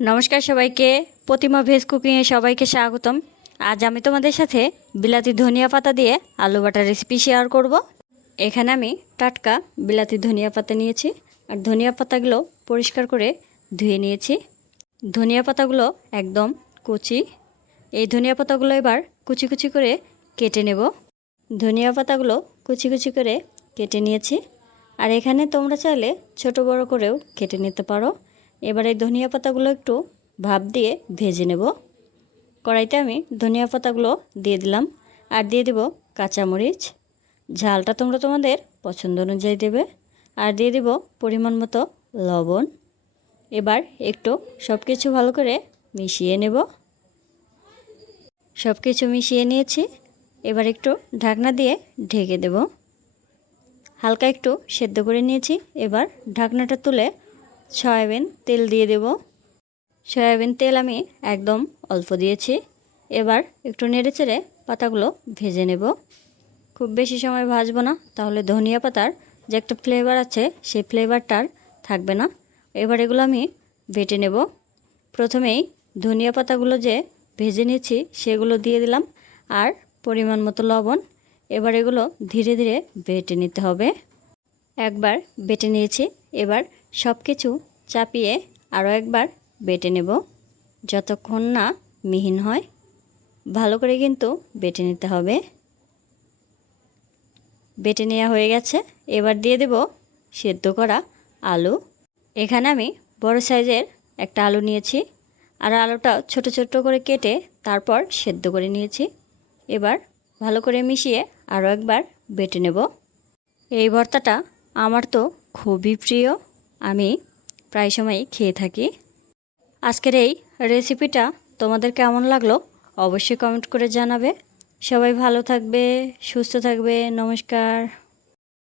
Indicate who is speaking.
Speaker 1: নমস্কার সবাইকে। প্রতিমা ভেজ কুকিংয়ে সবাইকে স্বাগতম। আজ আমি তোমাদের সাথে বিলাতি ধনিয়া পাতা দিয়ে আলু বাটার রেসিপি শেয়ার করব। এখানে আমি টাটকা বিলাতি ধনিয়া পাতা নিয়েছি আর ধনিয়া পাতাগুলো পরিষ্কার করে ধুয়ে নিয়েছি। ধনিয়া পাতাগুলো একদম কুচি। এই ধনিয়া পাতাগুলো এবার কুচি কুচি করে কেটে নেব। ধনিয়া পাতাগুলো কুচি কুচি করে কেটে নিয়েছি। আর এখানে তোমরা চাইলে ছোট বড় করেও কেটে নিতে পারো। এবার এই ধনিয়া পাতাগুলো একটু ভাপ দিয়ে ভেজে নেব। কড়াইতে আমি ধনিয়া পাতাগুলো দিয়ে দিলাম আর দিয়ে দেব কাঁচামরিচ। ঝালটা তোমরা তোমাদের পছন্দ অনুযায়ী দেবে। আর দিয়ে দেব পরিমাণ মতো লবণ। এবার একটু সব কিছু ভালো করে মিশিয়ে নেব। সব কিছু মিশিয়ে নিয়েছি। এবার একটু ঢাকনা দিয়ে ঢেকে দেব। হালকা একটু সেদ্ধ করে নিয়েছি। এবার ঢাকনাটা তুলে সয়াবিন তেল দিয়ে দেব। সয়াবিন তেল আমি একদম অল্প দিয়েছি। এবার একটু নেড়ে চেড়ে পাতাগুলো ভেজে নেব। খুব বেশি সময় ভাজবো না, তাহলে ধনিয়া পাতার যে একটা ফ্লেভার আছে, সেই ফ্লেভারটার থাকবে না। এবার এগুলো আমি বেটে নেব। প্রথমেই ধনিয়া পাতাগুলো যে ভেজে নিয়েছি, সেগুলো দিয়ে দিলাম। আর পরিমাণ মতো লবণ। এবার এগুলো ধীরে ধীরে বেটে নিতে হবে। একবার বেটে নিয়েছি। এবার সব কিছু চাপিয়ে আরও একবার বেটে নেব। যতক্ষণ না মিহিন হয়, ভালো করে কিন্তু বেটে নিতে হবে। বেটে নেওয়া হয়ে গেছে। এবার দিয়ে দেব সেদ্ধ করা আলু। এখানে আমি বড় সাইজের একটা আলু নিয়েছি। আর আলুটা ছোট ছোট করে কেটে তারপর সেদ্ধ করে নিয়েছি। এবার ভালো করে মিশিয়ে আরও একবার বেটে নেব। এই ভর্তাটা আমার তো খুবই প্রিয়। আমি প্রায় সময় খেয়ে থাকি। আজকের এই রেসিপিটা তোমাদের কেমন লাগল অবশ্যই কমেন্ট করে জানাবে। সবাই ভালো থাকবে, সুস্থ থাকবে, নমস্কার।